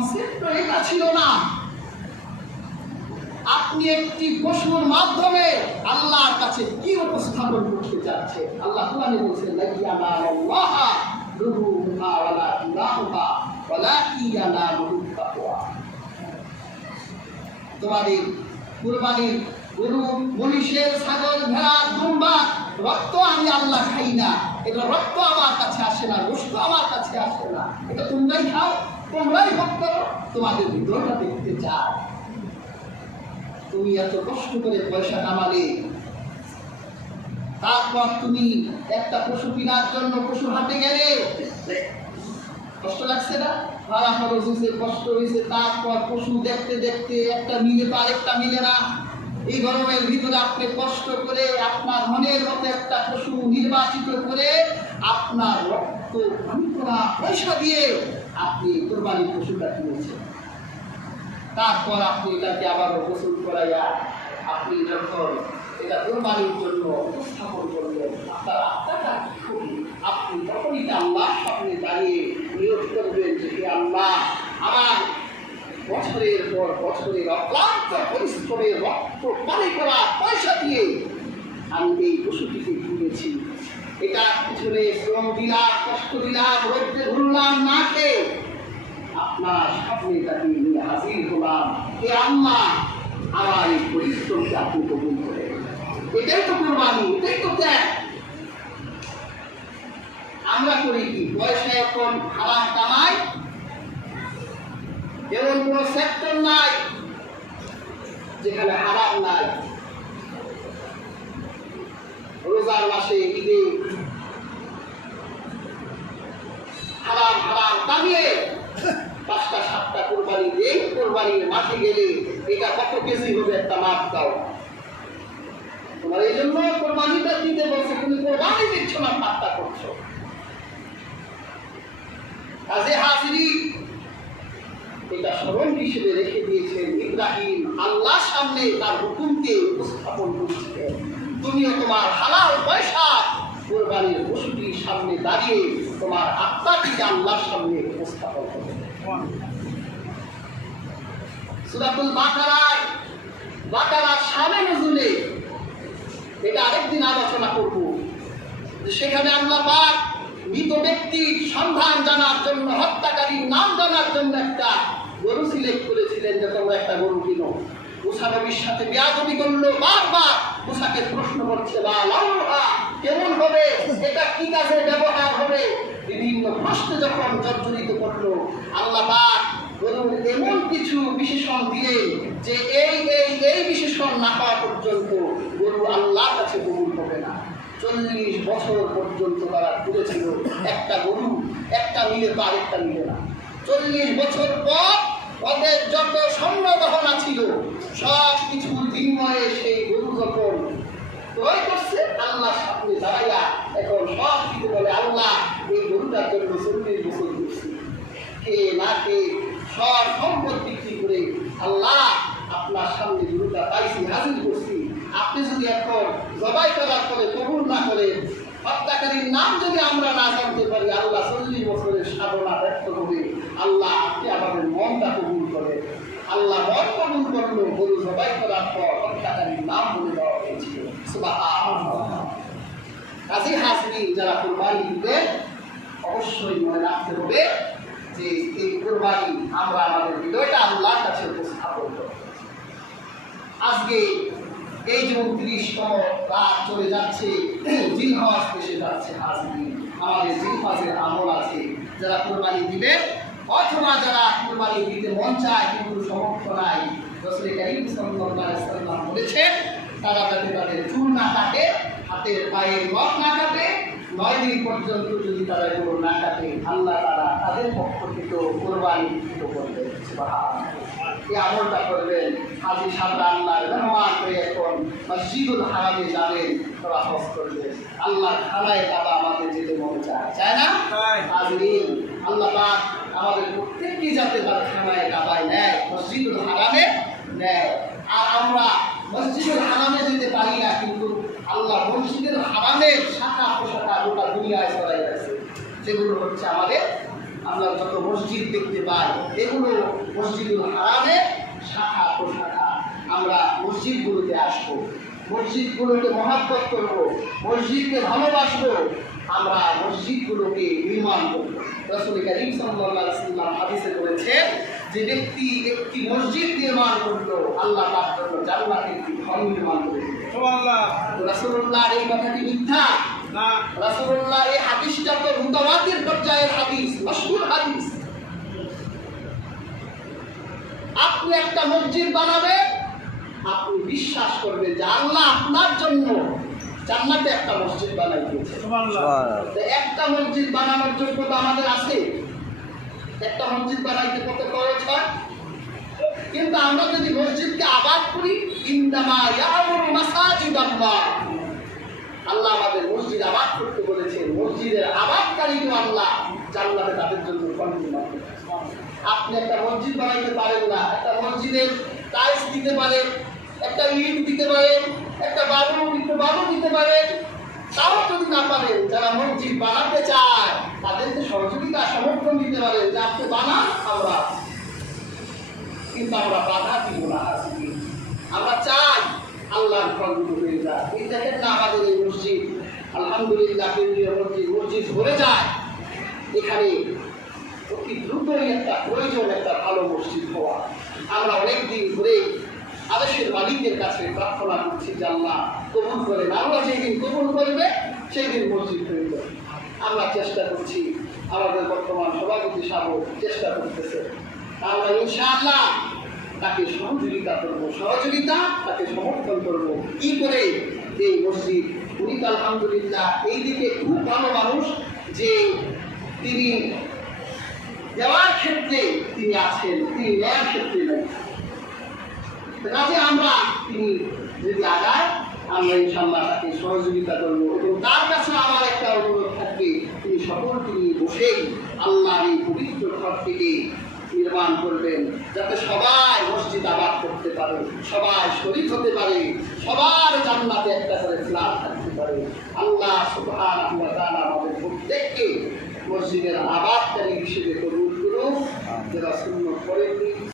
Concept এটা ছিল না। আপনি একটি পশুর মাধ্যমে আল্লাহর কাছে কি উপস্থাপন করতে যাচ্ছে? আল্লাহ কোরআনে বলেছেন লাইয়ানাল্লাহা রুহুহা ওয়ালা ইলাহুহা ওয়ালাকিয়ানাহুত তাকওয়া। তোমাদের কুরবানির গরু, মহিষের, ছাগল, ভেড়া, দুম্বা রক্ত আমি আল্লাহ খাই না। এটা রক্ত আমার কাছে আসে না, গোশত আমার কাছে আসে না। এটা তোমরাই খাও, তোমরাই ভোগ করো, তোমাদের হৃদয়টা দেখতে চায়। তুমি এত কষ্ট করে পয়সা কামালে, তারপর তুমি একটা পশু কেনার জন্য পশুর হাটে গেলে, কষ্ট লাগছে না? ভাড়া খরচ হয়েছে, কষ্ট হয়েছে। তারপর পশু দেখতে দেখতে একটা মিলে তো আরেকটা মিলে না। এই গরমের ভিতরে আপনি কষ্ট করে আপনার মনের মতো একটা পশু নির্বাচিত করে আপনার রক্ত পানি করা পয়সা দিয়ে আপনি কোরবানির পশুটা কিনেছেন। তারপর আপনি এটাকে আবার গোসল করাইয়া আপনি যখন এটা কোরবানির জন্য উপস্থাপন করবেন, আপনার আত্মাটা আপনি তখনই আল্লাহ সামনে দাঁড়িয়ে নিয়োগ করবেন যে হে আল্লাহ, আমার বছরের পর বছরের অক্লান্ত পরিশ্রমের রক্ত পানি করা পয়সা দিয়ে আমি এই পশুটিকে কিনেছি। এটা পিছনে শ্রম দিলাম, কষ্ট দিলাম, রোদ্রে ঘুরলাম না খেয়ে আপনার সামনে তাকে নিয়ে হাজির হলাম। হে আল্লাহ, আমার এই পরিশ্রমকে আপনি কবুল করে। এটাই তো কোরবানি, এটাই তো ত্যাগ। আমরা করি কি? পয়সা এখন হারাম কামাই, এমন কোন সেক্টর নাই যেখানে হারাম নাই। রোজার মাসে, ঈদে হারাম হারাম কামিয়ে 5টা 7টা কোরবানি দিয়ে কোরবানির মাঠে গেলে এটা কত কেজি হবে একটা মাপ দাও। তোমার এই জন্য কোরবানিটা দিতে বলছে, তুমি কোরবানি দিচ্ছ না, ঠাট্টা করছো। কাজে হাজিরি এটা স্মরণ হিসেবে রেখে দিয়েছেন ইব্রাহিম। আল্লাহর সামনে তার হুকুমকে উপস্থাপন করছিলেন। তুমিও তোমার হালাল পয়সা কোরবানির পশুটির সামনে দাঁড়িয়ে তোমার আত্মাটিকে আল্লাহর সামনে উপস্থাপন করবে। সূরাতুল বাকারার শানে নজুলে এটা আরেকদিন আলোচনা করব। সেখানে আল্লাহ পাক মৃত ব্যক্তির সন্ধান জানার জন্য, হত্যাকারীর নাম জানার জন্য একটা গরু সিলেক্ট করেছিলেন যে তোমরা একটা গরু কিনো। মুসা নবীর সাথে বেয়াদবি করলো, বারবার মুসাকে প্রশ্ন করছে বা লাউহা কেমন হবে, এটা কি কাজে ব্যবহার হবে, বিভিন্ন প্রশ্নে যখন জর্জরিত করলো, আল্লাহ পাক গরুর এমন কিছু বিশেষণ দিলেন যে এই বিশেষণ না পাওয়া পর্যন্ত গরু আল্লাহর কাছে কবুল হবে না। 40 বছর পর্যন্ত তারা ঘুরেছিল, একটা গরু একটা মিলে তো আরেকটা মিলে না। 40 বছর পর ওদের যত স্বর্ণ গহনা ছিল সব কিছুর বিনিময়ে সেই গরু যখন ক্রয় করছে, আল্লাহ সামনে দাঁড়াইয়া এখন সব কিছু বলে, আল্লাহ এই গরুটার জন্য 40 বছর ঘুরছি, কে না কে সব সম্পদ বিক্রি করে আল্লাহ আপনার সামনে গরুটা পাইছি, হাজির করছি। আপনি যদি এখন জবাই করার পরে কবুল না করে, হত্যাকারীর নাম যদি আমরা না জানতে পারি, আল্লাহ 40 বছরের সাধনা ব্যর্থ হবে। আল্লাহ আপনি আমাদের মনটা কবুল করে। আল্লাহ মন কবুল করলো। গরু জবাই করার পর হত্যাকারীর নাম বলে দেওয়া হয়েছিল। সুবহানাল্লাহ। কাজী হাজিরিন, যারা কুরবানি দিবেন অবশ্যই মনে রাখতে হবে যে এই কুরবানি আমরা আমাদের হৃদয়টা আল্লাহর কাছে উপস্থাপন করব। আজকে এই যে 29তম রাত চলে যাচ্ছে, জিলহজ এসে যাচ্ছে। হাজিরিন, আমাদের জিলহজের আমল আছে। যারা কুরবানি দিবে অথবা যারা কুরবানি দিতে মন চায় কিন্তু সমর্থ নাই, রাসূল কারীম সাল্লাল্লাহু আলাইহি ওয়াসাল্লাম বলেছেন তারা যাতে তাদের চুল না কাটে, হাতের পায়ের নখ না কাটে, 9 দিন পর্যন্ত যদি তারা এগুলো না কাটে, আল্লাহ তারা তাদের পক্ষ থেকে কোরবানি করবে। এই আমলটা করবেন। হাজি সাহেবরা আল্লাহর মেহমান হয়ে এখন মসজিদুল হারামে যাবেন, তারা হজ করবেন। আল্লাহর খানায় কাবা আমাদের যেতে মনে চায় না? হাজিরিন, আল্লাহ পাক আমাদের প্রত্যেকটি যাতে তার খানায় কাবায় নেয়, মসজিদুল হারামে নেয়। আর আমরা মসজিদুল হারামে যেতে পারি না, কিন্তু আল্লাহ মসজিদুল হারামের শাখা প্রশাখা গোটা দুনিয়ায় ছড়াই আছে। যেগুলো হচ্ছে আমাদের, আমরা যত মসজিদ দেখতে পাই এগুলো মসজিদুল হারামের শাখা প্রশাখা। আমরা মসজিদগুলোতে আসবো, মসজিদগুলোকে মহাব্বত করবো, মসজিদকে ভালোবাসবো, আমরা মসজিদগুলোকে নির্মাণ করবো। রাসূল কারীম সাল্লাল্লাহু আলাইহি ওয়াসাল্লাম হাদিসে বলেছেন যে ব্যক্তি একটি মসজিদ নির্মাণ করলো, আল্লাহ তার জন্য জান্নাতে একটি ঘর নির্মাণ করে দিলেন। সুবহানাল্লাহ। রাসূলুল্লাহর এই কথাটি মিথ্যা না। রাসূলুল্লাহর এই হাদিসটা তো মুতাওয়াতির পর্যায়ের হাদিস, মাশহুর হাদিস। আপনি একটা মসজিদ বানাবেন, আপনি বিশ্বাস করবেন যে আল্লাহ আপনার জন্য জান্নাতে একটা মসজিদ বানাই দিয়েছে। সুবহানাল্লাহ। একটা মসজিদ বানানোর যোগ্যতা আমাদের আছে? একটা মসজিদ বানাইতে কত খরচ হয়? কিন্তু আমরা যদি মসজিদকে আবাদ করি, ইন্নামা ইয়ামুরু মাসাজিদাল্লাহ, আল্লাহ আমাদের মসজিদ আবাদ করতে বলেছেন। মসজিদের আবাদকারীকে আল্লাহ জান্নাতে তাদের জন্য ঘর নির্মাণ করেছেন। আপনি একটা মসজিদ বানাইতে পারেন না, একটা মসজিদের টাইলস দিতে পারেন, একটা ইট দিতে পারেন, একটা বালু দিতে পারেন, তাও যদি না পারেন, যারা মসজিদ বানাতে চায় তাদেরকে সহযোগিতা সমর্থন দিতে পারেন যে আপনি বানান, আমরা, কিন্তু আমরা বাধা দিব না। আমরা চাই আল্লাহর ঘরগুলো হয়ে যায়। এই দেখেন না আমাদের এই মসজিদ, আলহামদুলিল্লাহ কেন্দ্রীয় মসজিদ ভরে যায়। এখানে অতি দ্রুতই একটা প্রয়োজন একটা ভালো মসজিদ হওয়া। আমরা অনেকদিন ধরে আদেশের মালিকের কাছে প্রার্থনা করছি যে আল্লাহ কবুল করেন। আল্লাহ যেদিন কবুল করবে সেই দিন মসজিদ হয়ে যাবে। আমরা চেষ্টা করছি, আমাদের বর্তমান সভাপতি সাহেব চেষ্টা করতেছে। আমরা ইনশাআল্লাহ তাকে সহযোগিতা করবো, তাকে সমর্থন করবো। কি করে এই মসজিদ, উনি তো আলহামদুলিল্লাহ এই দিকে খুব ভালো মানুষ যে তিনি দেওয়ার ক্ষেত্রে তিনি আছেন, তিনি নেওয়ার ক্ষেত্রে নেই। কাজে আমরা তিনি যদি আগায়, আমরা ইনশাআল্লাহ তাকে সহযোগিতা করবো। এবং তার কাছে আমার একটা অনুরোধ থাকবে, তিনি সকলকে নিয়ে বসেই আল্লাহর এই পবিত্র ঘরটিকে নির্মাণ করবেন, যাতে সবাই মসজিদ আবাদ করতে পারে, সবাই শরীক হতে পারে, সবার জান্নাতে একটা করে ফ্ল্যাট থাকতে পারে। আল্লাহ সুবহানাহু ওয়া তাআলা আমাদের প্রত্যেককে মসজিদের আবাদকারী হিসেবে কবুল করুন, যারা সুন্নাত পড়েননি।